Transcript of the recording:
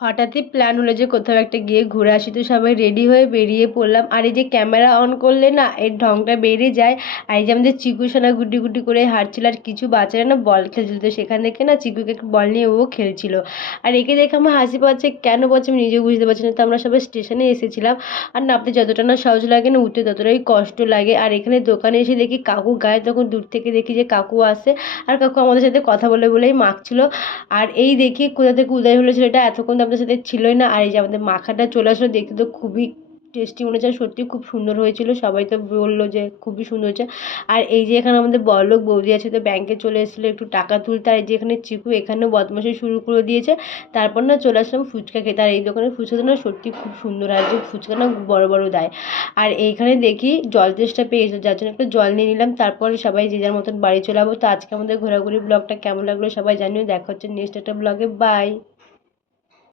হঠাৎই প্ল্যান হলো যে কোথাও একটা গিয়ে ঘুরে আসি, তো সবাই রেডি হয়ে বেরিয়ে পড়লাম। আর এই যে ক্যামেরা অন করলে না এর ঢংটা বেড়ে যায়। আর এই যে আমাদের চিকু সোনা গুড্ডি গুড্ডি করে হাঁটছিল, আর কিছু বাচ্চারা না বল খেলছিল, তো সেখান থেকে না চিকুকে একটু বল নিয়ে ও খেলছিল। আর একে দেখে আমার হাসি পাচ্ছে, কেন পাচ্ছে আমি নিজেও বুঝতে পারছি না। তো আমরা সবাই স্টেশনে এসেছিলাম। আর নামতে যতটা না সহজ লাগে না উঠতে ততটাই কষ্ট লাগে। আর এখানে দোকানে এসে দেখি কাকু গায়ে, তখন দূর থেকে দেখি যে কাকু আসে। আর কাকু আমাদের সাথে কথা বলে বলেই মাখছিল। আর এই দেখি কোথা থেকে উদয় হলো, ছেলেটা এতক্ষণ তো আপনার সাথে ছিলই না। আর এই যে আমাদের মাখাটা চলে আসলো, দেখতে তো খুবই টেস্টি মনে হচ্ছে, সত্যি খুব সুন্দর হয়েছিল। সবাই তো বললো যে খুবই সুন্দর হয়েছে। আর এই যে এখানে আমাদের বড়লোক বৌদি আছে, তো ব্যাংকে চলে এসেছিলো একটু টাকা তুলতে। আর এই যে এখানে চিকু এখানেও বদমাশি শুরু করে দিয়েছে। তারপর না চলে আসলাম ফুচকা খেতে। আর এই দোকানের ফুচকা না সত্যি খুব সুন্দর, আর যে ফুচকা না বড় বড় দেয়। আর এইখানে দেখি জল তেষ্টা পেয়ে গেছে, যার জন্য একটু জল নিয়ে নিলাম। তারপর সবাই যে যার মতন বাড়ি চলে যাবো। তো আজকে আমাদের ঘোরাঘুরি ব্লগটা কেমন লাগলো সবাই জানিও। দেখা হচ্ছে নেক্সট একটা ব্লগে, বাই।